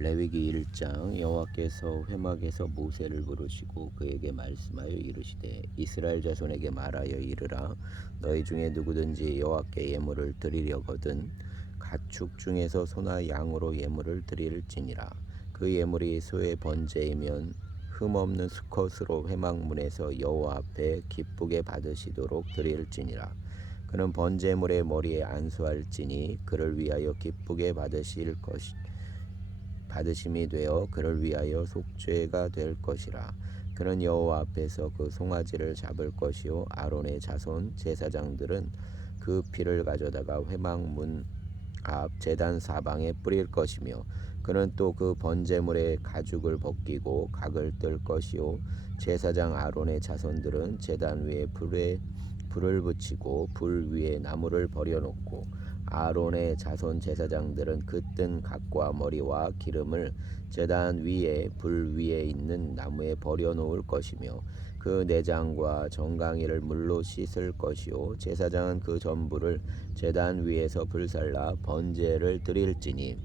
레위기 1장. 여호와께서 회막에서 모세를 부르시고 그에게 말씀하여 이르시되 이스라엘 자손에게 말하여 이르라. 너희 중에 누구든지 여호와께 예물을 드리려거든 가축 중에서 소나 양으로 예물을 드릴지니라. 그 예물이 소의 번제이면 흠없는 수컷으로 회막문에서 여호와 앞에 기쁘게 받으시도록 드릴지니라. 그는 번제물의 머리에 안수할지니 그를 위하여 기쁘게 받으심이 되어 그를 위하여 속죄가 될 것이라. 그는 여호와 앞에서 그 송아지를 잡을 것이요 아론의 자손 제사장들은 그 피를 가져다가 회막문 앞 제단 사방에 뿌릴 것이며 그는 또 그 번제물의 가죽을 벗기고 각을 뜰 것이요 제사장 아론의 자손들은 제단 위에 불을 붙이고 불 위에 나무를 버려놓고 아론의 자손 제사장들은 그 뜬 각과 머리와 기름을 제단 위에 불 위에 있는 나무에 버려놓을 것이며 그 내장과 정강이를 물로 씻을 것이요 제사장은 그 전부를 제단 위에서 불살라 번제를 드릴지니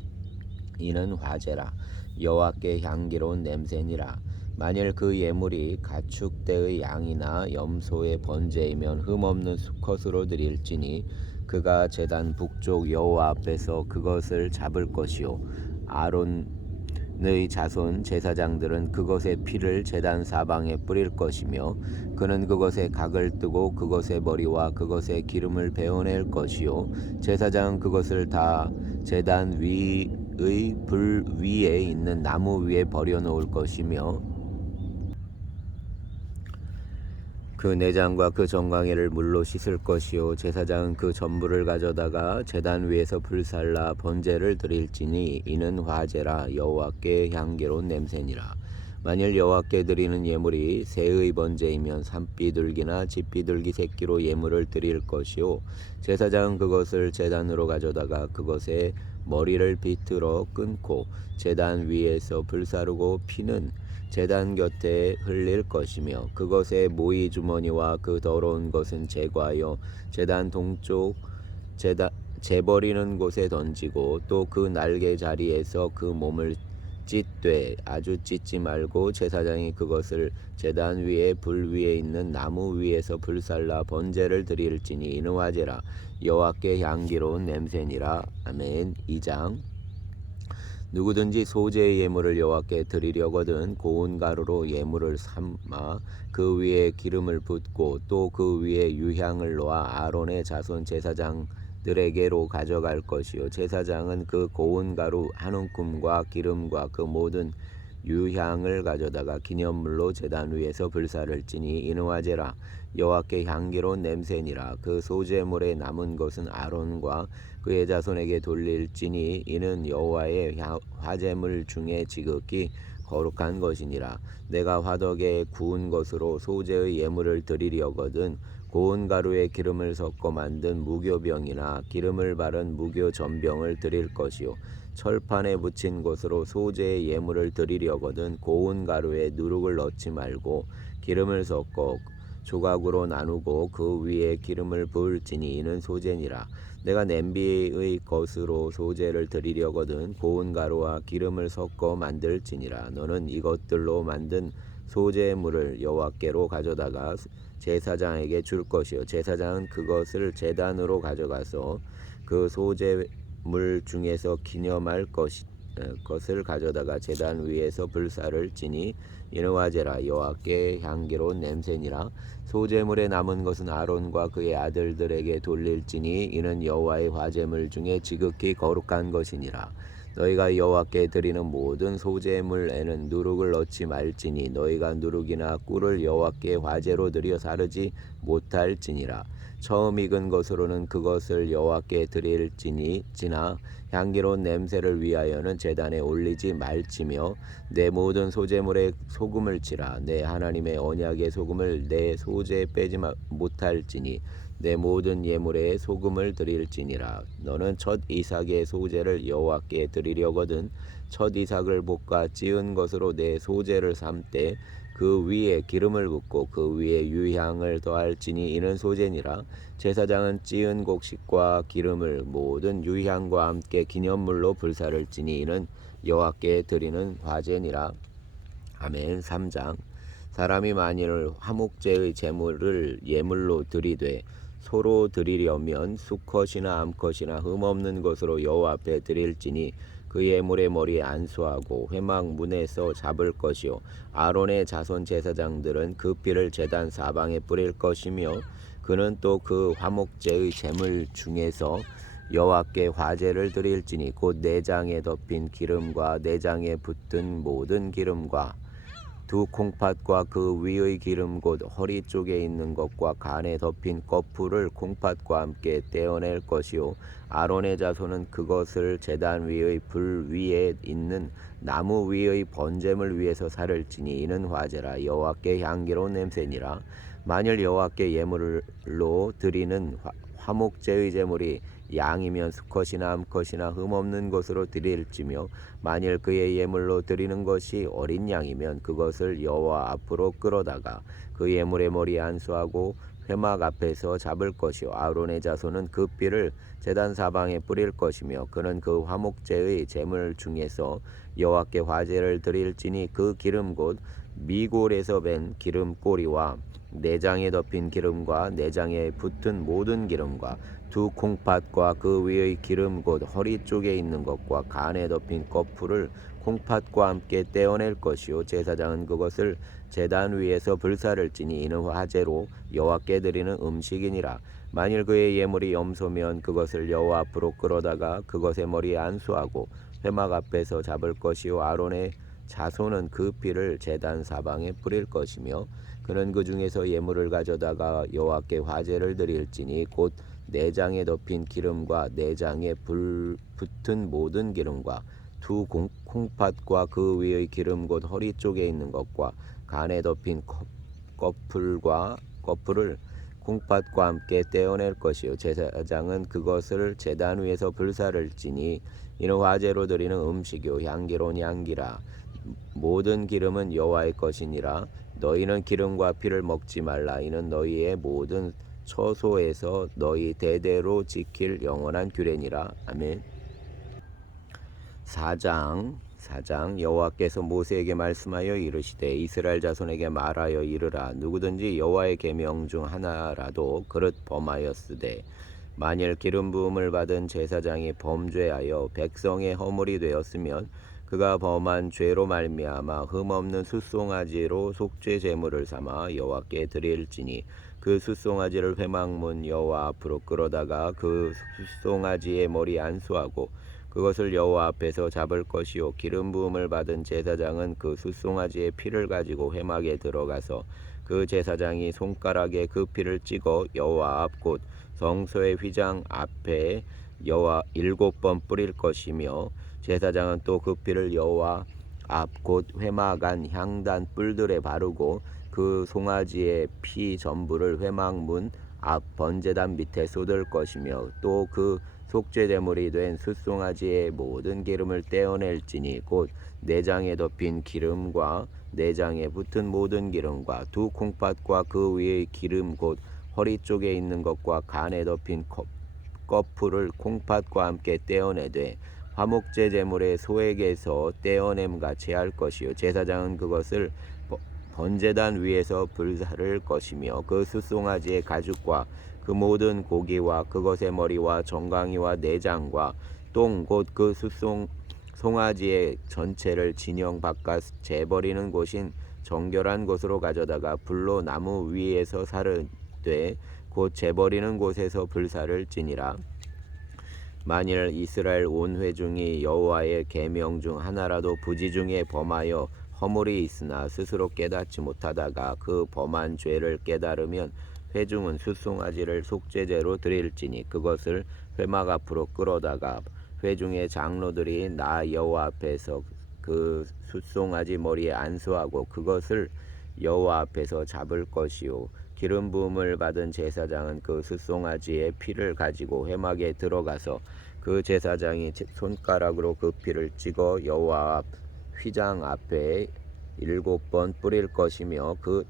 이는 화제라 여호와께 향기로운 냄새니라. 만일 그 예물이 가축대의 양이나 염소의 번제이면 흠없는 수컷으로 드릴지니 그가 제단 북쪽 여호와 앞에서 그것을 잡을 것이요 아론의 자손 제사장들은 그것의 피를 제단 사방에 뿌릴 것이며 그는 그것에 각을 뜨고 그것의 머리와 그것의 기름을 베어낼 것이요 제사장은 그것을 다 제단 위의 불 위에 있는 나무 위에 버려놓을 것이며 그 내장과 그 정강이를 물로 씻을 것이요 제사장은 그 전부를 가져다가 제단 위에서 불살라 번제를 드릴지니 이는 화제라 여호와께 향기로운 냄새니라. 만일 여호와께 드리는 예물이 새의 번제이면 산비둘기나 집비둘기 새끼로 예물을 드릴 것이요 제사장은 그것을 제단으로 가져다가 그것의 머리를 비틀어 끊고 제단 위에서 불사르고 피는 제단 곁에 흘릴 것이며 그것의 모이 주머니와 그 더러운 것은 제거하여 제단 동쪽 재버리는 곳에 던지고 또 그 날개 자리에서 그 몸을 찢되 아주 찢지 말고 제사장이 그것을 제단 위에 불 위에 있는 나무 위에서 불살라 번제를 드릴지니 이는 화제라 여호와께 향기로운 냄새니라. 아멘. 2장. 누구든지 소제의 예물을 여호와께 드리려거든 고운 가루로 예물을 삶아 그 위에 기름을 붓고 또 그 위에 유향을 놓아 아론의 자손 제사장들에게로 가져갈 것이요 제사장은 그 고운 가루 한 움큼과 기름과 그 모든 유향을 가져다가 기념물로 제단 위에서 불사를지니 이는 화제라 여호와께 향기로운 냄새니라. 그 소제물에 남은 것은 아론과 그의 자손에게 돌릴지니 이는 여호와의 화제물 중에 지극히 거룩한 것이니라. 내가 화덕에 구운 것으로 소제의 예물을 드리려거든 고운 가루에 기름을 섞어 만든 무교병이나 기름을 바른 무교전병을 드릴 것이요 철판에 붙인 것으로 소제의 예물을 드리려거든 고운 가루에 누룩을 넣지 말고 기름을 섞어 조각으로 나누고 그 위에 기름을 부을지니 이는 소제니라. 내가 냄비의 것으로 소제를 드리려거든 고운 가루와 기름을 섞어 만들지니라. 너는 이것들로 만든 소제물을 여호와께로 가져다가 제사장에게 줄 것이요 제사장은 그것을 제단으로 가져가서 그 소제물 중에서 기념할 것을 가져다가 제단 위에서 불사를지니 이는 화제라 여호와께 향기로운 냄새니라. 소제물에 남은 것은 아론과 그의 아들들에게 돌릴지니 이는 여호와의 화제물 중에 지극히 거룩한 것이니라. 너희가 여호와께 드리는 모든 소제물에는 누룩을 넣지 말지니 너희가 누룩이나 꿀을 여호와께 화제로 드려 사르지 못할지니라. 처음 익은 것으로는 그것을 여호와께 드릴지나 향기로운 냄새를 위하여는 제단에 올리지 말지며 내 모든 소제물에 소금을 치라. 내 하나님의 언약의 소금을 내 소제에 빼지 못할지니 내 모든 예물에 소금을 드릴지니라. 너는 첫 이삭의 소제를 여호와께 드리려거든 첫 이삭을 볶아 찌은 것으로 내 소제를 삶되 그 위에 기름을 붓고 그 위에 유향을 더할지니 이는 소제니라. 제사장은 찌은 곡식과 기름을 모든 유향과 함께 기념물로 불사를 지니 이는 여호와께 드리는 화제니라. 아멘. 3장. 사람이 만일 화목제의 제물을 예물로 드리되 소로 드리려면 수컷이나 암컷이나 흠없는 것으로 여호와 앞에 드릴지니 그 예물의 머리에 안수하고 회막 문에서 잡을 것이요 아론의 자손 제사장들은 그 피를 제단 사방에 뿌릴 것이며 그는 또 그 화목제의 제물 중에서 여호와께 화제를 드릴지니 곧 내장에 덮인 기름과 내장에 붙은 모든 기름과 두 콩팥과 그 위의 기름 곧 허리 쪽에 있는 것과 간에 덮인 거풀을 콩팥과 함께 떼어낼 것이요 아론의 자손은 그것을 제단 위의 불 위에 있는 나무 위의 번제물 위에서 살을지니 이는 화제라. 여호와께 향기로운 냄새니라. 만일 여호와께 예물로 드리는 화목제의 제물이 양이면 수컷이나 암컷이나 흠없는 것으로 드릴지며 만일 그의 예물로 드리는 것이 어린 양이면 그것을 여호와 앞으로 끌어다가 그 예물의 머리에 안수하고 회막 앞에서 잡을 것이요 아론의 자손은 그 피를 제단 사방에 뿌릴 것이며 그는 그 화목제의 제물 중에서 여호와께 화제를 드릴지니 그 기름 곧 미골에서 밴 기름 꼬리와 내장에 덮인 기름과 내장에 붙은 모든 기름과 두 콩팥과 그 위의 기름 곧 허리 쪽에 있는 것과 간에 덮인 거풀을 콩팥과 함께 떼어낼 것이요 제사장은 그것을 제단 위에서 불사를 지니 이는 화제로 여호와께 드리는 음식이니라. 만일 그의 예물이 염소면 그것을 여호와 앞으로 끌어다가 그것의 머리에 안수하고 회막 앞에서 잡을 것이요 아론의 자손은 그 피를 제단 사방에 뿌릴 것이며 그는 그 중에서 예물을 가져다가 여호와께 화제를 드릴지니 곧 내장에 덮인 기름과 내장에 붙은 모든 기름과 두 콩팥과 그 위의 기름 곧 허리 쪽에 있는 것과 간에 덮인 거풀을 콩팥과 함께 떼어낼 것이요 제사장은 그것을 제단 위에서 불사를 지니 이는 화제로 드리는 음식이요 향기로운 향기라. 모든 기름은 여호와의 것이니라. 너희는 기름과 피를 먹지 말라. 이는 너희의 모든 처소에서 너희 대대로 지킬 영원한 규례니라. 아멘. 4장 여호와께서 모세에게 말씀하여 이르시되 이스라엘 자손에게 말하여 이르라. 누구든지 여호와의 계명 중 하나라도 그릇 범하였으되 만일 기름 부음을 받은 제사장이 범죄하여 백성의 허물이 되었으면 그가 범한 죄로 말미암아 흠없는 숫송아지로 속죄 제물을 삼아 여호와께 드릴지니 그 숫송아지를 회막문 여호와 앞으로 끌어다가 그 숫송아지의 머리 안수하고 그것을 여호와 앞에서 잡을 것이요 기름 부음을 받은 제사장은 그 숫송아지의 피를 가지고 회막에 들어가서 그 제사장이 손가락에 그 피를 찍어 여호와 앞 곧 성소의 휘장 앞에 여호와 7번 뿌릴 것이며 제사장은 또 그 피를 여호와 앞 곧 회막 안 향단 뿔들에 바르고 그 송아지의 피 전부를 회막문 앞 번제단 밑에 쏟을 것이며 또 그 속죄제물이 된 숫송아지의 모든 기름을 떼어낼지니 곧 내장에 덮인 기름과 내장에 붙은 모든 기름과 두 콩팥과 그 위의 기름 곧 허리 쪽에 있는 것과 간에 덮인 거풀을 콩팥과 함께 떼어내되 화목제 제물의 소액에서 떼어냄 같이 할 것이요 제사장은 그것을 번제단 위에서 불사를 것이며 그 숫송아지의 가죽과 그 모든 고기와 그것의 머리와 정강이와 내장과 똥 곧 그 송아지의 전체를 진영 바깥 재버리는 곳인 정결한 곳으로 가져다가 불로 나무 위에서 사르되 곧 재버리는 곳에서 불사를 지니라. 만일 이스라엘 온 회중이 여호와의 계명 중 하나라도 부지 중에 범하여 허물이 있으나 스스로 깨닫지 못하다가 그 범한 죄를 깨달으면 회중은 숫송아지를 속죄제로 드릴지니 그것을 회막 앞으로 끌어다가 회중의 장로들이 나 여호와 앞에서 그 숫송아지 머리에 안수하고 그것을 여호와 앞에서 잡을 것이요 기름 부음을 받은 제사장은 그 숫송아지의 피를 가지고 회막에 들어가서 그 제사장이 손가락으로 그 피를 찍어 여호와 앞 휘장 앞에 7번 뿌릴 것이며 그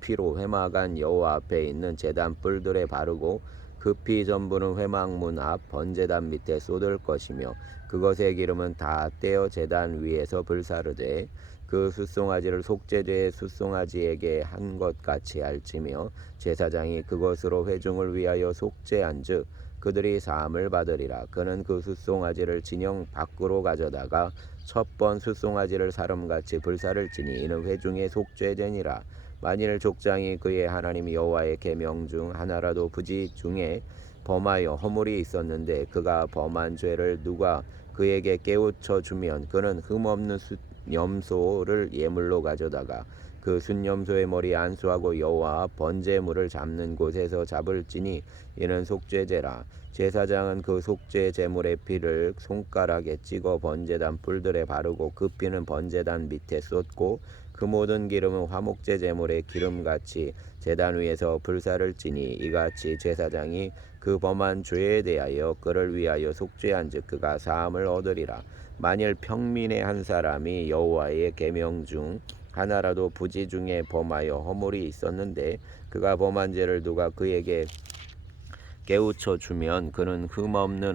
피로 회막안 여호와 앞에 있는 제단 뿔들에 바르고 그 피 전부는 회막문 앞 번제단 밑에 쏟을 것이며 그것의 기름은 다 떼어 제단 위에서 불사르되 그 숫송아지를 속죄제의 숫송아지에게 한 것 같이 할지며 제사장이 그것으로 회중을 위하여 속죄한즉 그들이 사함을 받으리라. 그는 그 숫송아지를 진영 밖으로 가져다가 첫 번 숫송아지를 사름같이 불사를지니 이는 회중의 속죄제니라. 만일 족장이 그의 하나님 여호와의 계명 중 하나라도 부지 중에 범하여 허물이 있었는데 그가 범한 죄를 누가 그에게 깨우쳐 주면 그는 흠없는 숫염소를 예물로 가져다가 그 숫염소의 머리 안수하고 여호와 번제물을 잡는 곳에서 잡을지니 이는 속죄제라. 제사장은 그 속죄 제물의 피를 손가락에 찍어 번제단 뿔들에 바르고 그 피는 번제단 밑에 쏟고 그 모든 기름은 화목제 제물의 기름같이 제단 위에서 불사를지니 이같이 제사장이 그 범한 죄에 대하여 그를 위하여 속죄한즉 그가 사함을 얻으리라. 만일 평민의 한 사람이 여호와의 계명 중 하나라도 부지 중에 범하여 허물이 있었는데 그가 범한 죄를 누가 그에게 깨우쳐 주면 그는 흠없는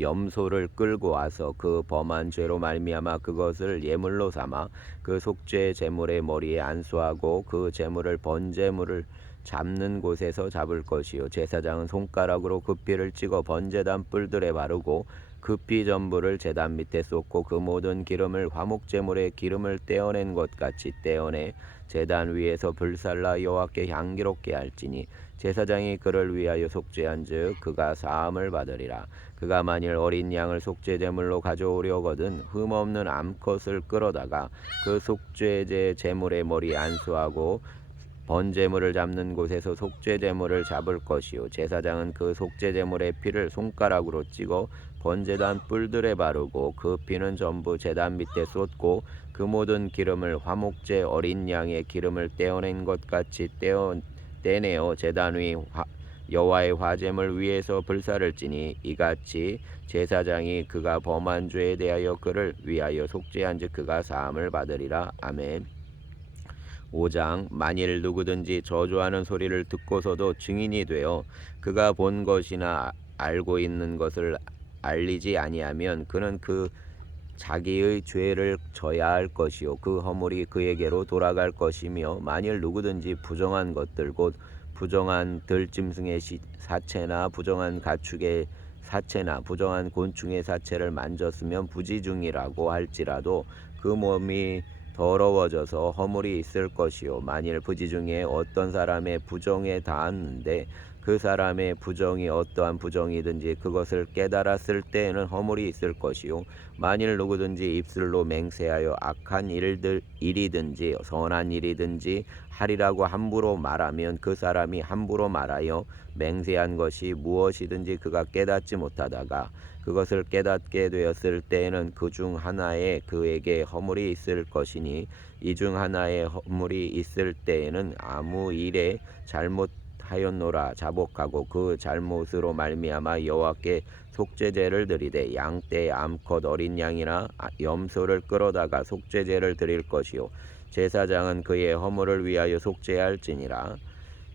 염소를 끌고 와서 그 범한 죄로 말미암아 그것을 예물로 삼아 그 속죄 제물의 머리에 안수하고 그 제물을 번제물을 잡는 곳에서 잡을 것이요 제사장은 손가락으로 그 피를 찍어 번제단 뿔들에 바르고 그 피 전부를 제단 밑에 쏟고 그 모든 기름을 화목제물의 기름을 떼어낸 것 같이 떼어내 제단 위에서 불살라 여호와께 향기롭게 할지니 제사장이 그를 위하여 속죄한즉 그가 사함을 받으리라. 그가 만일 어린 양을 속죄제물로 가져오려거든 흠없는 암컷을 끌어다가 그 속죄제 제물의 머리 안수하고 번제물을 잡는 곳에서 속죄제물을 잡을 것이요 제사장은 그 속죄제물의 피를 손가락으로 찍어 번제단 뿔들에 바르고 그 피는 전부 제단 밑에 쏟고 그 모든 기름을 화목제 어린 양의 기름을 떼어낸 것 같이 떼내어 제단 위 여호와의 화제물 위에서 불사를지니 이같이 제사장이 그가 범한 죄에 대하여 그를 위하여 속죄한즉 그가 사함을 받으리라. 아멘. 5장 만일 누구든지 저주하는 소리를 듣고서도 증인이 되어 그가 본 것이나 알고 있는 것을 알리지 아니하면 그는 그 자기의 죄를 져야 할 것이요 그 허물이 그에게로 돌아갈 것이며 만일 누구든지 부정한 것들 곧 부정한 들짐승의 사체나 부정한 가축의 사체나 부정한 곤충의 사체를 만졌으면 부지중이라고 할지라도 그 몸이 더러워져서 허물이 있을 것이요 만일 부지중에 어떤 사람의 부정에 닿았는데 그 사람의 부정이 어떠한 부정이든지 그것을 깨달았을 때에는 허물이 있을 것이요 만일 누구든지 입술로 맹세하여 악한 일이든지 선한 일이든지 하리라고 함부로 말하면 그 사람이 함부로 말하여 맹세한 것이 무엇이든지 그가 깨닫지 못하다가 그것을 깨닫게 되었을 때에는 그 중 하나에 그에게 허물이 있을 것이니 이 중 하나에 허물이 있을 때에는 아무 일에 잘못하였노라 자복하고 그 잘못으로 말미암아 여호와께 속죄제를 드리되 양떼 암컷 어린 양이나 염소를 끌어다가 속죄제를 드릴 것이요 제사장은 그의 허물을 위하여 속죄할지니라.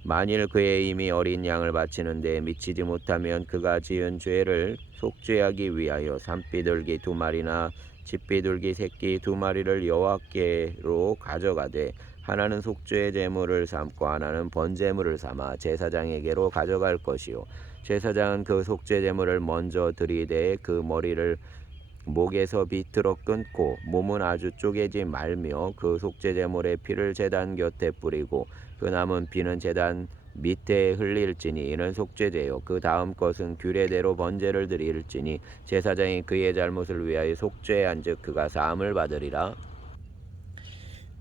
만일 그의 이미 어린 양을 바치는데 미치지 못하면 그가 지은 죄를 속죄하기 위하여 산비둘기 2마리나 집비둘기 새끼 2마리를 여호와께로 가져가되 하나는 속죄 제물을 삼고 하나는 번제물을 삼아 제사장에게로 가져갈 것이요 제사장은 그 속죄 제물을 먼저 들이되 그 머리를 목에서 비틀어 끊고 몸은 아주 쪼개지 말며 그 속죄 제물의 피를 제단 곁에 뿌리고 그 남은 피는 제단 밑에 흘릴지니 이는 속죄제요 그 다음 것은 규례대로 번제를 드릴지니 제사장이 그의 잘못을 위하여 속죄한즉 그가 사함을 받으리라.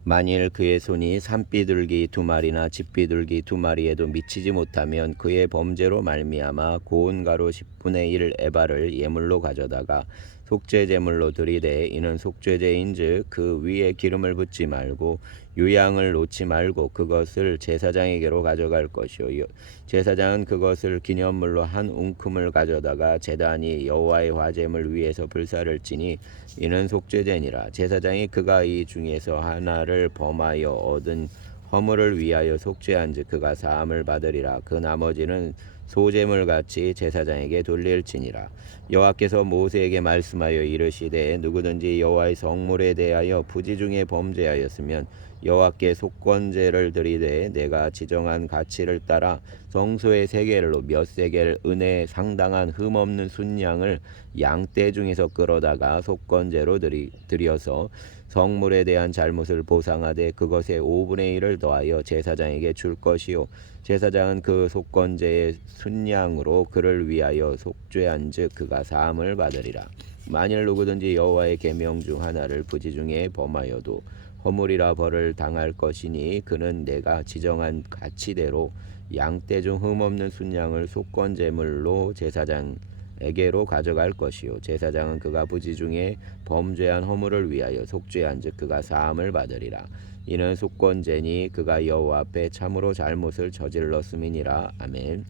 만일 그의 손이 산비둘기 2마리나 집비둘기 2마리에도 미치지 못하면 그의 범죄로 말미암아 고운 가루 10분의 1 에바를 예물로 가져다가 속죄 제물로 드리되 이는 속죄제인즉 그 위에 기름을 붓지 말고 유향을 놓지 말고 그것을 제사장에게로 가져갈 것이요 제사장은 그것을 기념물로 한 웅큼을 가져다가 제단이 여호와의 화제물 위에서 불사를 지니 이는 속죄제니라. 제사장이 그가 이 중에서 하나를 범하여 얻은 허물을 위하여 속죄한즉 그가 사함을 받으리라. 그 나머지는 소제물 같이 제사장에게 돌릴지니라. 여호와께서 모세에게 말씀하여 이르시되 누구든지 여호와의 성물에 대하여 부지 중에 범죄하였으면 여호와께 속건제를 드리되 내가 지정한 가치를 따라 성소의 세겔로 몇 세겔 은에 상당한 흠없는 순양을 양떼 중에서 끌어다가 속건제로 드려서 성물에 대한 잘못을 보상하되 그것의 5분의 1을 더하여 제사장에게 줄 것이요 제사장은 그 속건제의 순양으로 그를 위하여 속죄한즉 그가 사함을 받으리라. 만일 누구든지 여호와의 계명 중 하나를 부지 중에 범하여도 허물이라 벌을 당할 것이니 그는 내가 지정한 가치대로 양떼 중 흠없는 순양을 속건제물로 제사장에게로 가져갈 것이요 제사장은 그가 부지 중에 범죄한 허물을 위하여 속죄한즉 그가 사함을 받으리라. 이는 속건제니 그가 여호와 앞에 참으로 잘못을 저질렀음이니라. 아멘.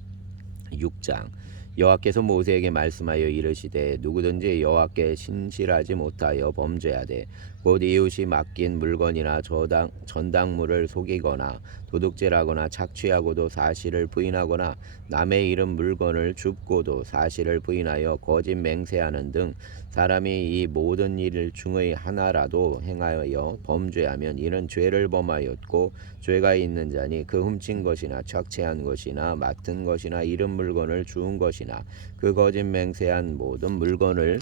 6장 여호와께서 모세에게 말씀하여 이르시되 누구든지 여호와께 신실하지 못하여 범죄하되 곧 이웃이 맡긴 물건이나 전당물을 속이거나 도둑질하거나 착취하고도 사실을 부인하거나 남의 잃은 물건을 줍고도 사실을 부인하여 거짓 맹세하는 등 사람이 이 모든 일 중의 하나라도 행하여 범죄하면 이는 죄를 범하였고 죄가 있는 자니 그 훔친 것이나 착취한 것이나 맡은 것이나 잃은 물건을 주운 것이나 그 거짓 맹세한 모든 물건을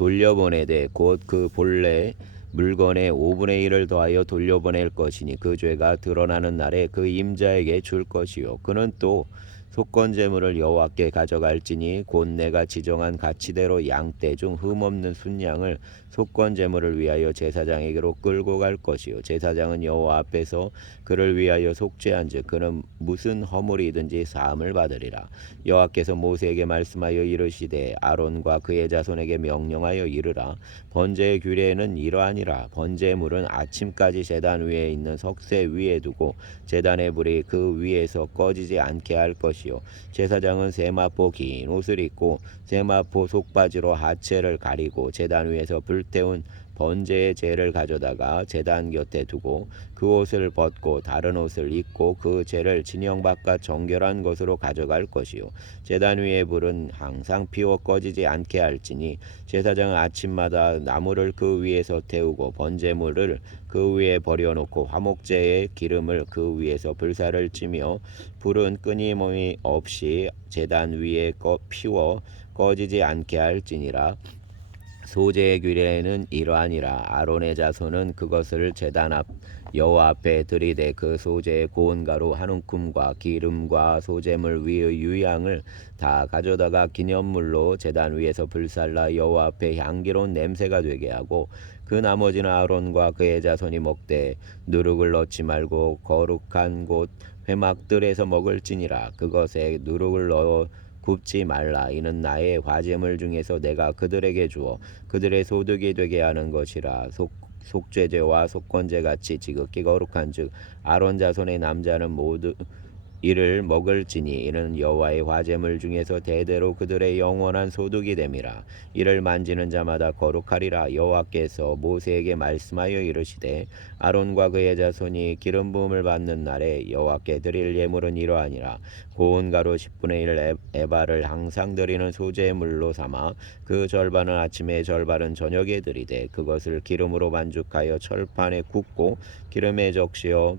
돌려보내되 곧 그 본래 물건의 5분의 1을 더하여 돌려보낼 것이니 그 죄가 드러나는 날에 그 임자에게 줄 것이요 그는 또 속건제물을 여호와께 가져갈지니 곧 내가 지정한 가치대로 양떼 중 흠없는 순양을 속건제물을 위하여 제사장에게로 끌고 갈 것이요 제사장은 여호와 앞에서 그를 위하여 속죄한즉 그는 무슨 허물이든지 사함을 받으리라. 여호와께서 모세에게 말씀하여 이르시되 아론과 그의 자손에게 명령하여 이르라. 번제의 규례는 이러하니라. 번제물은 아침까지 제단 위에 있는 석쇠 위에 두고 제단의 불이 그 위에서 꺼지지 않게 할 것이요 제사장은 세마포 긴 옷을 입고 세마포 속바지로 하체를 가리고 제단 위에서 불태운 번제의 재를 가져다가 제단 곁에 두고 그 옷을 벗고 다른 옷을 입고 그 재를 진영 바깥 정결한 곳으로 가져갈 것이요 제단 위의 불은 항상 피워 꺼지지 않게 할지니 제사장은 아침마다 나무를 그 위에서 태우고 번제물을 그 위에 버려놓고 화목제의 기름을 그 위에서 불사를 찌며 불은 끊임없이 제단 위에 피워 꺼지지 않게 할지니라. 소제의 규례는 이러하니라. 아론의 자손은 그것을 제단 앞 여호와 앞에 들이되 그 소제의 고운 가루 한 움큼과 기름과 소제물 위의 유향을 다 가져다가 기념물로 제단 위에서 불살라 여호와 앞에 향기로운 냄새가 되게 하고 그 나머지는 아론과 그의 자손이 먹되 누룩을 넣지 말고 거룩한 곳 회막들에서 먹을지니라. 그것에 누룩을 넣어 굽지 말라. 이는 나의 화제물 중에서 내가 그들에게 주어 그들의 소득이 되게 하는 것이라. 속죄제와 속건제 같이 지극히 거룩한즉 아론 자손의 남자는 모두 이를 먹을지니 이는 여호와의 화제물 중에서 대대로 그들의 영원한 소득이 됨이라. 이를 만지는 자마다 거룩하리라. 여호와께서 모세에게 말씀하여 이르시되 아론과 그의 자손이 기름 부음을 받는 날에 여호와께 드릴 예물은 이러하니라. 고운 가루 10분의 1 에바를 항상 드리는 소제물로 삼아 그 절반은 아침에 절반은 저녁에 드리되 그것을 기름으로 반죽하여 철판에 굽고 기름에 적시어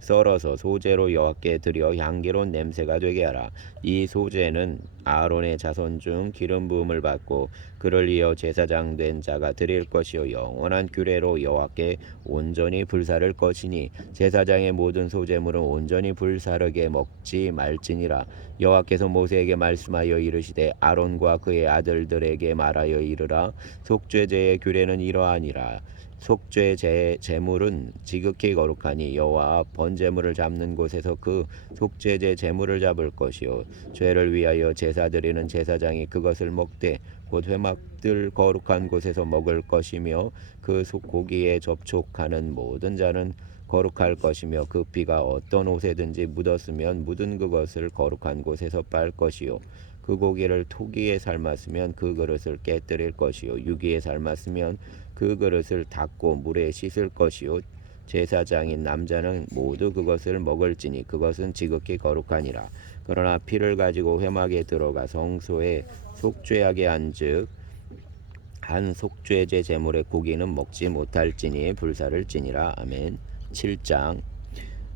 썰어서 소제로 여호와께 드려 향기로운 냄새가 되게 하라. 이 소제는 아론의 자손 중 기름 부음을 받고 그를 이어 제사장 된 자가 드릴 것이요 영원한 규례로 여호와께 온전히 불사를 것이니 제사장의 모든 소제물은 온전히 불사르게 먹지 말지니라. 여호와께서 모세에게 말씀하여 이르시되 아론과 그의 아들들에게 말하여 이르라. 속죄제의 규례는 이러하니라. 속죄 제물은 지극히 거룩하니 여호와 번제물을 잡는 곳에서 그 속죄제 제물을 잡을 것이요 죄를 위하여 제사 드리는 제사장이 그것을 먹되 곧 회막들 거룩한 곳에서 먹을 것이며 그 고기에 접촉하는 모든 자는 거룩할 것이며 그 피가 어떤 옷에든지 묻었으면 묻은 그것을 거룩한 곳에서 빨 것이요 그 고기를 토기에 삶았으면 그 그릇을 깨뜨릴 것이요 유기에 삶았으면 그 그릇을 닦고 물에 씻을 것이요 제사장인 남자는 모두 그것을 먹을지니 그것은 지극히 거룩하니라. 그러나 피를 가지고 회막에 들어가 성소에 속죄하게 한즉 한 속죄제 제물의 고기는 먹지 못할지니 불사를 지니라. 아멘. 7장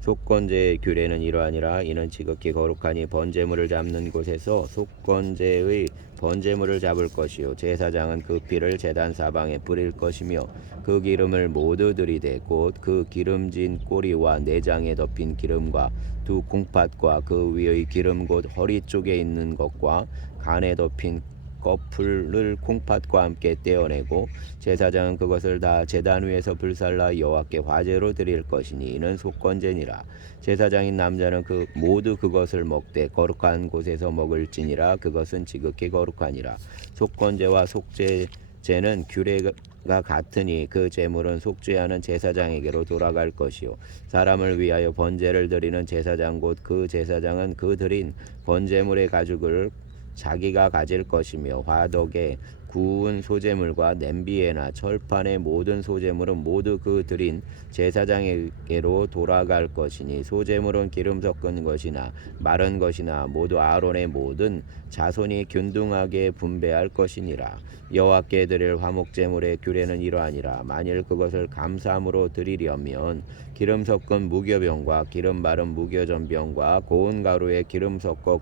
속건제의 규례는 이러하니라. 이는 지극히 거룩하니 번제물을 잡는 곳에서 속건제의 번제물을 잡을 것이요 제사장은 그 피를 제단 사방에 뿌릴 것이며 그 기름을 모두 들이대 곧 그 기름진 꼬리와 내장에 덮인 기름과 두 콩팥과 그 위의 기름 곧 허리 쪽에 있는 것과 간에 덮인 꺼풀을 콩팥과 함께 떼어내고 제사장은 그것을 다 제단 위에서 불살라 여호와께 화제로 드릴 것이니 이는 속건제니라. 제사장인 남자는 모두 그것을 먹되 거룩한 곳에서 먹을지니라. 그것은 지극히 거룩하니라. 속건제와 속죄제는 규례가 같으니 그 제물은 속죄하는 제사장에게로 돌아갈 것이요 사람을 위하여 번제를 드리는 제사장 곧 그 제사장은 그 드린 번제물의 가죽을 자기가 가질 것이며 화덕에 구운 소제물과 냄비에나 철판의 모든 소제물은 모두 그 드린 제사장에게로 돌아갈 것이니 소제물은 기름 섞은 것이나 마른 것이나 모두 아론의 모든 자손이 균등하게 분배할 것이니라. 여호와께 드릴 화목제물의 규례는 이러하니라. 만일 그것을 감사함으로 드리려면 기름 섞은 무교병과 기름 바른 무교전병과 고운 가루에 기름 섞어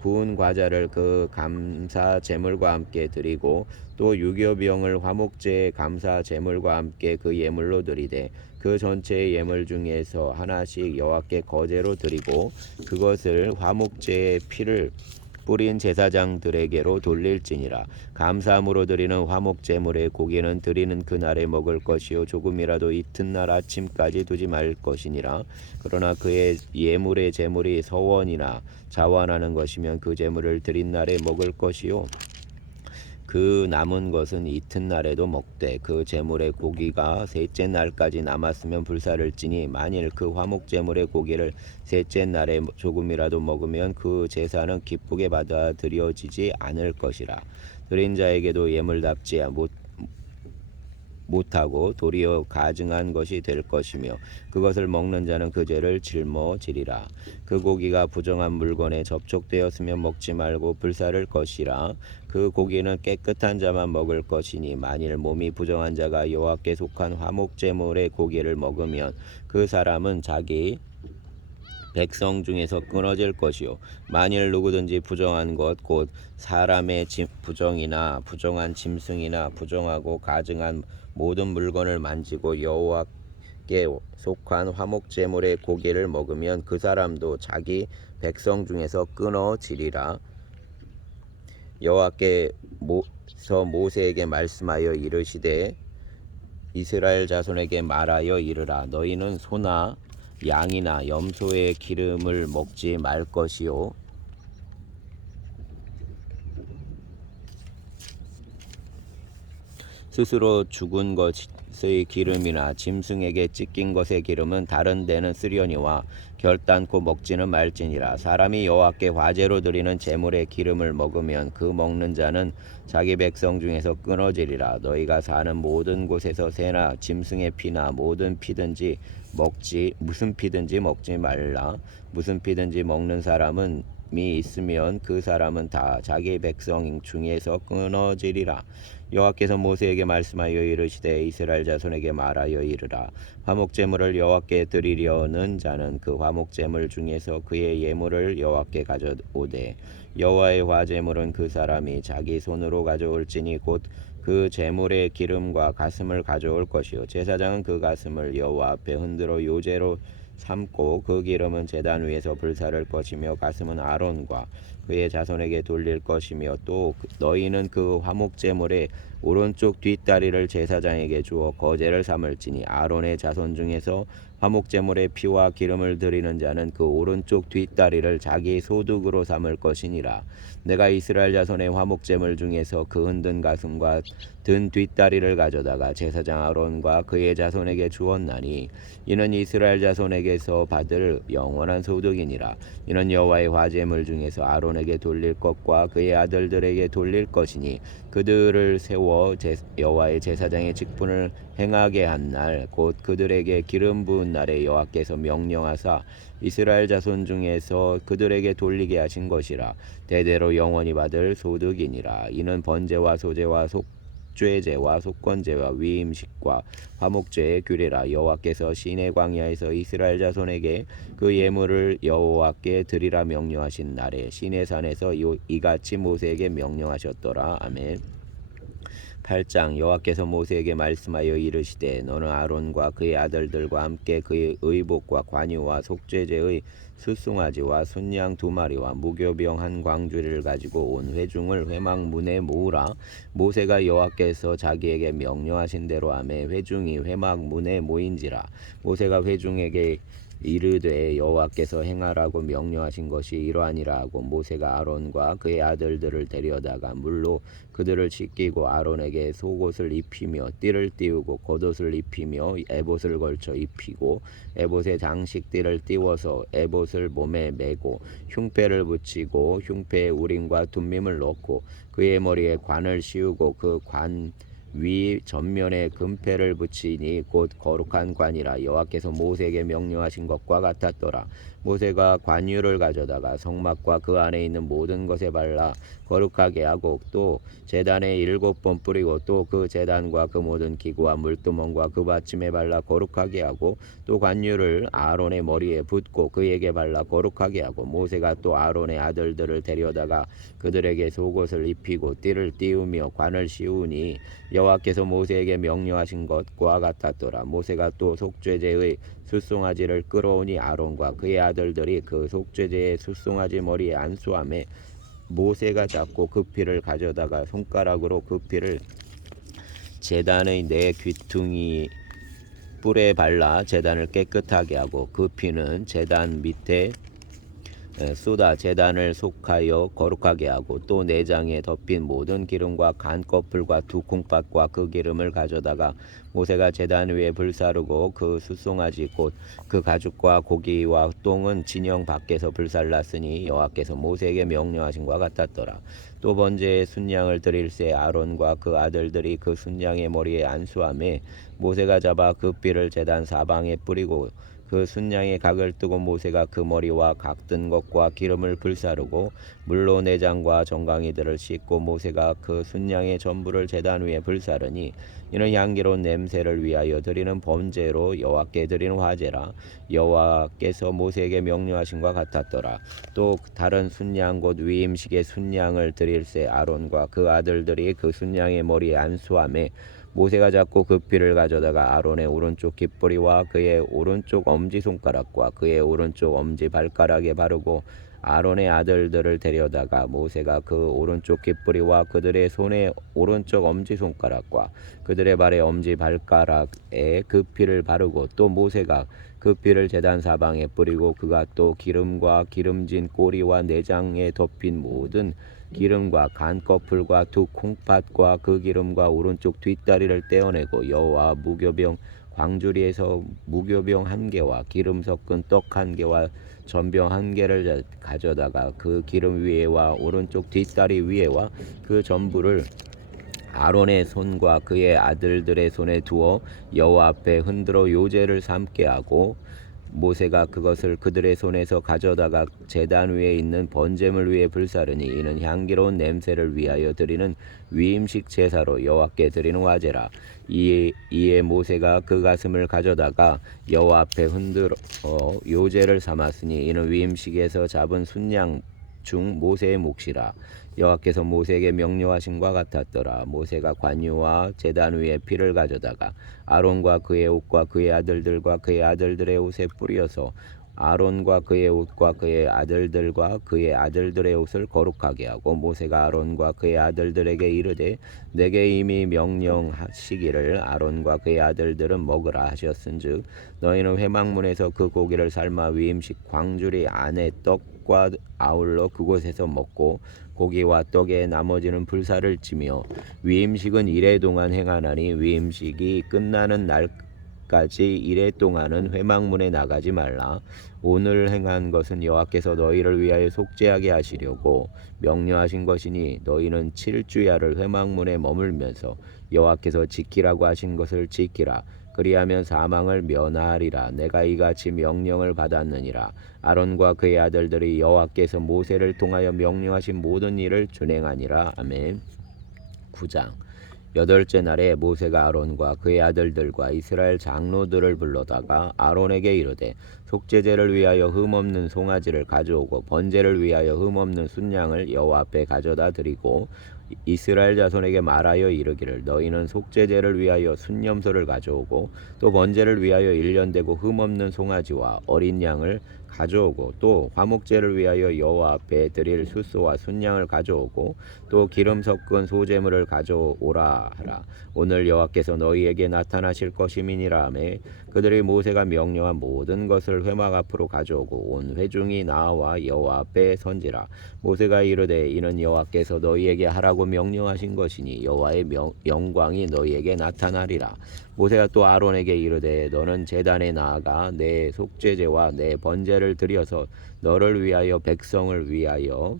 구운 과자를 그 감사 제물과 함께 드리고 또 유교병을 화목제의 감사 제물과 함께 그 예물로 드리되 그 전체의 예물 중에서 하나씩 여호와께 거제로 드리고 그것을 화목제의 피를 뿌린 제사장들에게로 돌릴지니라. 감사함으로 드리는 화목제물의 고기는 드리는 그날에 먹을 것이요 조금이라도 이튿날 아침까지 두지 말 것이니라. 그러나 그의 예물의 제물이 서원이나 자원하는 것이면 그 제물을 드린 날에 먹을 것이요 그 남은 것은 이튿날에도 먹되 그 제물의 고기가 셋째 날까지 남았으면 불사를 지니 만일 그 화목제물의 고기를 셋째 날에 조금이라도 먹으면 그 제사는 기쁘게 받아들여지지 않을 것이라. 드린 자에게도 예물답지 못하고 도리어 가증한 것이 될 것이며 그것을 먹는 자는 그 죄를 짊어지리라. 그 고기가 부정한 물건에 접촉되었으면 먹지 말고 불사를 것이라. 그 고기는 깨끗한 자만 먹을 것이니 만일 몸이 부정한 자가 여호와께 속한 화목제물의 고기를 먹으면 그 사람은 자기 백성 중에서 끊어질 것이요 만일 누구든지 부정한 것 곧 사람의 부정이나 부정한 짐승이나 부정하고 가증한 모든 물건을 만지고 여호와께 속한 화목제물의 고기를 먹으면 그 사람도 자기 백성 중에서 끊어지리라. 여호와께서 모세에게 말씀하여 이르시되 이스라엘 자손에게 말하여 이르라. 너희는 소나 양이나 염소의 기름을 먹지 말 것이요 스스로 죽은 것의 기름이나 짐승에게 찢긴 것의 기름은 다른 데는 쓰려니와 결단코 먹지는 말지니라. 사람이 여호와께 화제로 드리는 제물의 기름을 먹으면 그 먹는 자는 자기 백성 중에서 끊어지리라. 너희가 사는 모든 곳에서 새나 짐승의 피나 모든 피든지 무슨 피든지 먹지 말라. 무슨 피든지 먹는 사람은 있으면 그 사람은 다 자기 백성 중에서 끊어지리라. 여호와께서 모세에게 말씀하여 이르시되 이스라엘 자손에게 말하여 이르라. 화목제물을 여호와께 드리려는 자는 그 화목제물 중에서 그의 예물을 여호와께 가져오되 여호와의 화제물은 그 사람이 자기 손으로 가져올지니 곧 그 제물의 기름과 가슴을 가져올 것이요 제사장은 그 가슴을 여호와 앞에 흔들어 요제로 삼고 그 기름은 제단 위에서 불사를 것이며 가슴은 아론과 그의 자손에게 돌릴 것이며 또 너희는 그 화목제물의 오른쪽 뒷다리를 제사장에게 주어 거제를 삼을지니 아론의 자손 중에서 화목제물의 피와 기름을 드리는 자는 그 오른쪽 뒷다리를 자기 소득으로 삼을 것이니라. 내가 이스라엘 자손의 화목제물 중에서 그 흔든 가슴과 든 뒷다리를 가져다가 제사장 아론과 그의 자손에게 주었나니 이는 이스라엘 자손에게서 받을 영원한 소득이니라. 이는 여호와의 화제물 중에서 아론에게 돌릴 것과 그의 아들들에게 돌릴 것이니 그들을 세워 여호와의 제사장의 직분을 행하게 한 날 곧 그들에게 기름 부은 날에 여호와께서 명령하사 이스라엘 자손 중에서 그들에게 돌리게 하신 것이라. 대대로 영원히 받을 소득이니라. 이는 번제와 소제와 속죄제와 속건제와 위임식과 화목제의 규례라. 여호와께서 시내 광야에서 이스라엘 자손에게 그 예물을 여호와께 드리라 명령하신 날에 시내산에서 이같이 모세에게 명령하셨더라. 아멘. 8장 여호와께서 모세에게 말씀하여 이르시되 너는 아론과 그의 아들들과 함께 그의 의복과 관유와 속죄제의 숫송아지와 순양 2마리와 무교병 한 광주리를 가지고 온 회중을 회막문에 모으라. 모세가 여호와께서 자기에게 명령하신 대로 하매 회중이 회막문에 모인지라. 모세가 회중에게 이르되 여호와께서 행하라고 명령하신 것이 이러하니라 하고 모세가 아론과 그의 아들들을 데려다가 물로 그들을 씻기고 아론에게 속옷을 입히며 띠를 띄우고 겉옷을 입히며 에봇을 걸쳐 입히고 에봇에 장식띠를 띄워서 에봇을 몸에 메고 흉패를 붙이고 흉패에 우림과 둠밈을 넣고 그의 머리에 관을 씌우고 그 관 위 전면에 금패를 붙이니 곧 거룩한 관이라. 여호와께서 모세에게 명령하신 것과 같았더라. 모세가 관유를 가져다가 성막과 그 안에 있는 모든 것에 발라 거룩하게 하고 또 제단에 7번 뿌리고 또 그 제단과 그 모든 기구와 물두멍과 그 받침에 발라 거룩하게 하고 또 관유를 아론의 머리에 붓고 그에게 발라 거룩하게 하고 모세가 또 아론의 아들들을 데려다가 그들에게 속옷을 입히고 띠를 띄우며 관을 씌우니 여호와께서 모세에게 명령하신 것과 같았더라. 모세가 또 속죄제의 숫송아지를 끌어오니 아론과 그의 아들들이 그 속죄제의 숫송아지 머리에 안수하매 모세가 잡고 그 피를 가져다가 손가락으로 그 피를 제단의 네 귀퉁이 뿔에 발라 제단을 깨끗하게 하고 그 피는 제단 밑에 쏟아 제단을 속하여 거룩하게 하고 또 내장에 덮인 모든 기름과 간 꺼풀과 두 콩팥과 그 기름을 가져다가 모세가 제단 위에 불사르고 그 숫송아지 곧 그 가죽과 고기와 똥은 진영 밖에서 불살랐으니 여호와께서 모세에게 명령하신 것 같았더라. 또 번제의 순양을 드릴새 아론과 그 아들들이 그 순양의 머리에 안수하매 모세가 잡아 그 삐를 제단 사방에 뿌리고 그 순양의 각을 뜨고 모세가 그 머리와 각 뜬 것과 기름을 불사르고 물로 내장과 정강이들을 씻고 모세가 그 순양의 전부를 제단 위에 불사르니 이는 향기로운 냄새를 위하여 드리는 번제로 여호와께 드리는 화제라. 여호와께서 모세에게 명령하신 것 같았더라. 또 다른 순양 곧 위임식의 순양을 드릴새 아론과 그 아들들이 그 순양의 머리에 안수하매 모세가 잡고 그 피를 가져다가 아론의 오른쪽 깃뿌리와 그의 오른쪽 엄지손가락과 그의 오른쪽 엄지발가락에 바르고 아론의 아들들을 데려다가 모세가 그 오른쪽 깃뿌리와 그들의 손의 오른쪽 엄지손가락과 그들의 발의 엄지발가락에 그 피를 바르고 또 모세가 그 피를 제단 사방에 뿌리고 그가 또 기름과 기름진 꼬리와 내장에 덮인 모든 기름과 간 꺼풀과 두 콩팥과 그 기름과 오른쪽 뒷다리를 떼어내고 여호와 무교병 광주리에서 무교병 1개와 기름 섞은 떡 1개와 전병 1개를 가져다가 그 기름 위에와 오른쪽 뒷다리 위에와 그 전부를 아론의 손과 그의 아들들의 손에 두어 여호와 앞에 흔들어 요제를 삼게 하고 모세가 그것을 그들의 손에서 가져다가 제단 위에 있는 번제물 위에 불사르니 이는 향기로운 냄새를 위하여 드리는 위임식 제사로 여호와께 드리는 화제라. 이에 모세가 그 가슴을 가져다가 여호와 앞에 흔들어 요제를 삼았으니 이는 위임식에서 잡은 순양 중 모세의 몫이라. 여호와께서 모세에게 명령하신과 같았더라. 모세가 관유와 제단 위에 피를 가져다가 아론과 그의 옷과 그의 아들들과 그의 아들들의 옷에 뿌려서 아론과 그의 옷과 그의 아들들과 그의 아들들의 옷을 거룩하게 하고 모세가 아론과 그의 아들들에게 이르되 내게 이미 명령하시기를 아론과 그의 아들들은 먹으라 하셨은즉 너희는 회막문에서 그 고기를 삶아 위임식 광주리 안에 떡과 아울러 그곳에서 먹고 고기와 떡의 나머지는 불사를 찌며 위임식은 이래 동안 행하나니 위임식이 끝나는 날까지 이래 동안은 회막문에 나가지 말라. 오늘 행한 것은 여호와께서 너희를 위하여 속죄하게 하시려고 명령하신 것이니 너희는 7주야를 회막문에 머물면서 여호와께서 지키라고 하신 것을 지키라. 그리하면 사망을 면하리라. 내가 이같이 명령을 받았느니라. 아론과 그의 아들들이 여호와께서 모세를 통하여 명령하신 모든 일을 준행하니라. 아멘. 9장. 여덟째 날에 모세가 아론과 그의 아들들과 이스라엘 장로들을 불러다가 아론에게 이르되 속죄제를 위하여 흠없는 송아지를 가져오고 번제를 위하여 흠없는 순양을 여호와 앞에 가져다 드리고 이스라엘 자손에게 말하여 이르기를 너희는 속죄제를 위하여 순염소를 가져오고 또 번제를 위하여 1년 되고 흠없는 송아지와 어린 양을 가져오고 또 화목제를 위하여 여호와 앞에 드릴 숫소와 순양을 가져오고 또 기름 섞은 소제물을 가져오라 하라. 오늘 여호와께서 너희에게 나타나실 것임이니라 하매 그들이 모세가 명령한 모든 것을 회막 앞으로 가져오고 온 회중이 나와 여호와 앞에 선지라. 모세가 이르되 이는 여호와께서 너희에게 하라고 명령하신 것이니 여호와의 영광이 너희에게 나타나리라. 모세가 또 아론에게 이르되 너는 제단에 나아가 내 속죄제와 내 번제를 드려서 너를 위하여 백성을 위하여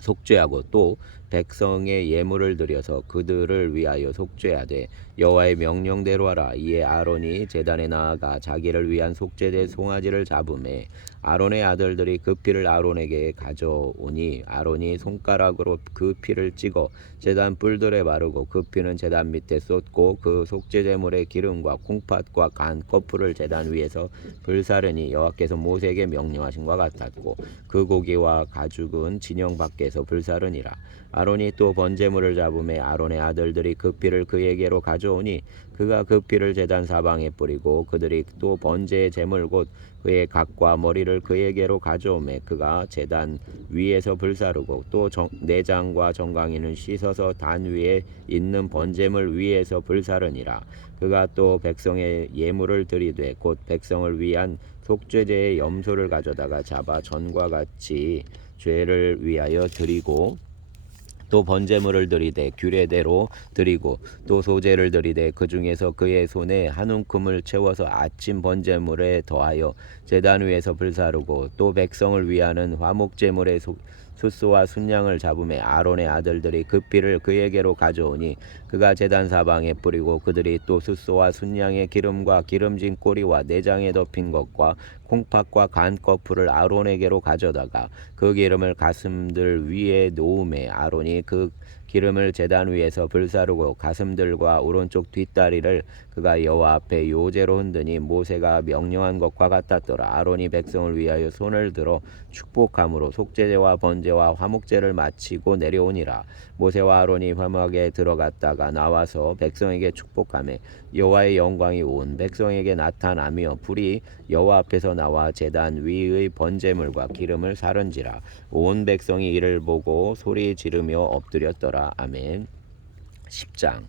속죄하고 또 백성의 예물을 드려서 그들을 위하여 속죄하되 여호와의 명령대로 하라. 이에 아론이 제단에 나아가 자기를 위한 속죄제 송아지를 잡음에 아론의 아들들이 그 피를 아론에게 가져오니 아론이 손가락으로 그 피를 찍어 제단 뿔들에 바르고 그 피는 제단 밑에 쏟고 그 속죄제물의 기름과 콩팥과 간 거풀을 제단 위에서 불사르니 여호와께서 모세에게 명령하신 것 같았고 그 고기와 가죽은 진영 밖에서 불사르니라. 아론이 또 번제물을 잡음에 아론의 아들들이 그 피를 그에게로 가져오니 그가 그 피를 제단 사방에 뿌리고 그들이 또 번제의 제물 곧 그의 각과 머리를 그에게로 가져오매 그가 제단 위에서 불사르고 또 내장과 정강이는 씻어서 단 위에 있는 번제물 위에서 불사르니라. 그가 또 백성의 예물을 드리되 곧 백성을 위한 속죄제의 염소를 가져다가 잡아 전과 같이 죄를 위하여 드리고 또 번제물을 드리되 규례대로 드리고 또 소제를 드리되 그 중에서 그의 손에 한 움큼을 채워서 아침 번제물에 더하여 제단 위에서 불사르고 또 백성을 위하는 화목제물의 숫소와 순양을 잡음에 아론의 아들들이 그 피를 그에게로 가져오니 그가 제단 사방에 뿌리고 그들이 또 숫소와 순양의 기름과 기름진 꼬리와 내장에 덮인 것과 콩팥과 간 거풀을 아론에게로 가져다가 그 기름을 가슴들 위에 놓음에 아론이 그 기름을 제단 위에서 불사르고 가슴들과 오른쪽 뒷다리를 그가 여호와 앞에 요제로 흔드니 모세가 명령한 것과 같았더라. 아론이 백성을 위하여 손을 들어 축복함으로 속죄제와 번제와 화목제를 마치고 내려오니라. 모세와 아론이 회막에 들어갔다가 나와서 백성에게 축복하며 여호와의 영광이 온 백성에게 나타나며 불이 여호와 앞에서 나와 제단 위의 번제물과 기름을 사른지라. 온 백성이 이를 보고 소리 지르며 엎드렸더라. 아멘. 10장.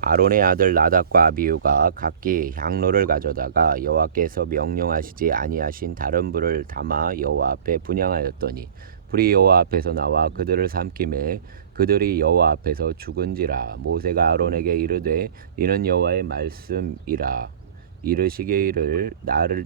아론의 아들 나답과 아비후가 각기 향로를 가져다가 여호와께서 명령하시지 아니하신 다른 불을 담아 여호와 앞에 분향하였더니 불이 여호와 앞에서 나와 그들을 삼키매 그들이 여호와 앞에서 죽은지라. 모세가 아론에게 이르되 이는 여호와의 말씀이라. 이르시기를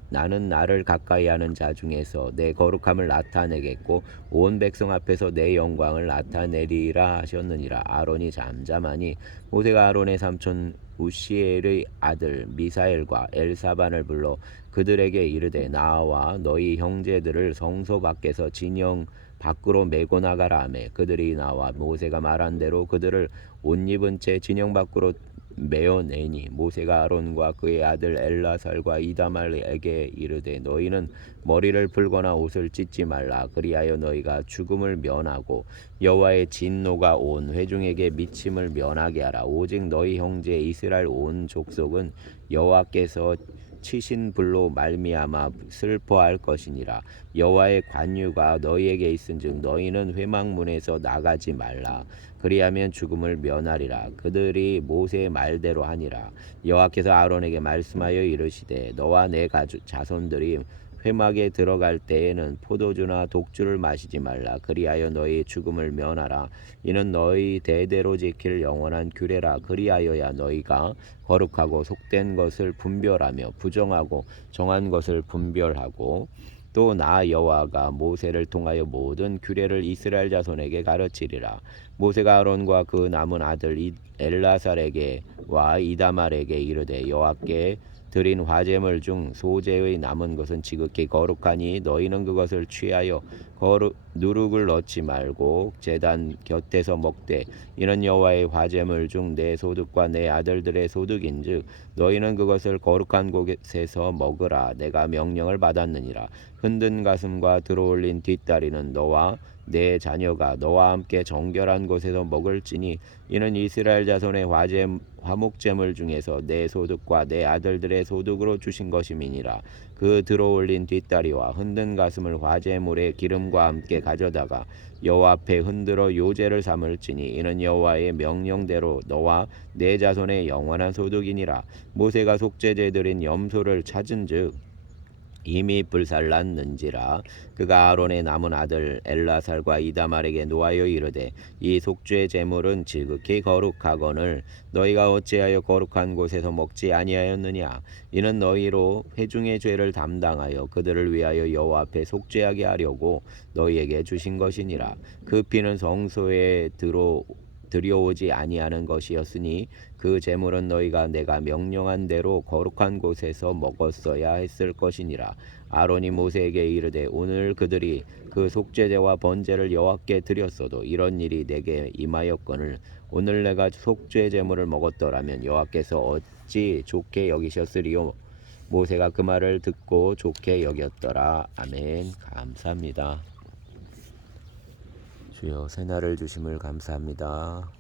나는 나를 가까이하는 자 중에서 내 거룩함을 나타내겠고 온 백성 앞에서 내 영광을 나타내리라 하셨느니라. 아론이 잠잠하니 모세가 아론의 삼촌 우시엘의 아들 미사엘과 엘사반을 불러 그들에게 이르되 나와 너희 형제들을 성소 밖에서 진영 밖으로 메고 나가라 하매 그들이 나와 모세가 말한 대로 그들을 옷 입은 채 진영 밖으로 메어내니 모세가 아론과 그의 아들 엘라살과 이다말에게 이르되 너희는 머리를 풀거나 옷을 찢지 말라. 그리하여 너희가 죽음을 면하고 여호와의 진노가 온 회중에게 미침을 면하게 하라. 오직 너희 형제 이스라엘 온 족속은 여호와께서 치신 불로 말미암아 슬퍼할 것이니라. 여호와의 관유가 너희에게 있은즉 너희는 회막문에서 나가지 말라. 그리하면 죽음을 면하리라. 그들이 모세의 말대로 하니라. 여호와께서 아론에게 말씀하여 이르시되 너와 내 자손들이 회막에 들어갈 때에는 포도주나 독주를 마시지 말라. 그리하여 너희 죽음을 면하라. 이는 너희 대대로 지킬 영원한 규례라. 그리하여야 너희가 거룩하고 속된 것을 분별하며 부정하고 정한 것을 분별하고 또 나 여호와가 모세를 통하여 모든 규례를 이스라엘 자손에게 가르치리라. 모세가 아론과 그 남은 아들 엘라살에게와 이다말에게 이르되 여호와께 드린 화제물 중 소제의 남은 것은 지극히 거룩하니 너희는 그것을 취하여 누룩을 넣지 말고 제단 곁에서 먹되 이는 여호와의 화제물 중 내 소득과 내 아들들의 소득인즉 너희는 그것을 거룩한 곳에서 먹으라. 내가 명령을 받았느니라. 흔든 가슴과 들어올린 뒷다리는 너와 내 자녀가 너와 함께 정결한 곳에서 먹을지니 이는 이스라엘 자손의 화목제물 중에서 내 소득과 내 아들들의 소득으로 주신 것임이니라. 그 들어올린 뒷다리와 흔든 가슴을 화제물의 기름과 함께 가져다가 여호와 앞에 흔들어 요제를 삼을지니 이는 여호와의 명령대로 너와 내 자손의 영원한 소득이니라. 모세가 속죄제 드린 염소를 찾은즉 이미 불살랐는지라. 그가 아론의 남은 아들 엘라살과 이다말에게 노하여 이르되 이 속죄 제물은 지극히 거룩하거늘 너희가 어찌하여 거룩한 곳에서 먹지 아니하였느냐. 이는 너희로 회중의 죄를 담당하여 그들을 위하여 여호와 앞에 속죄하게 하려고 너희에게 주신 것이니라. 그 피는 성소에 들여오지 아니하는 것이었으니 그 제물은 너희가 내가 명령한 대로 거룩한 곳에서 먹었어야 했을 것이니라. 아론이 모세에게 이르되 오늘 그들이 그 속죄제와 번제를 여호와께 드렸어도 이런 일이 내게 임하였거늘 오늘 내가 속죄 제물을 먹었더라면 여호와께서 어찌 좋게 여기셨으리요. 모세가 그 말을 듣고 좋게 여겼더라. 아멘. 감사합니다. 주여 새날을 주심을 감사합니다.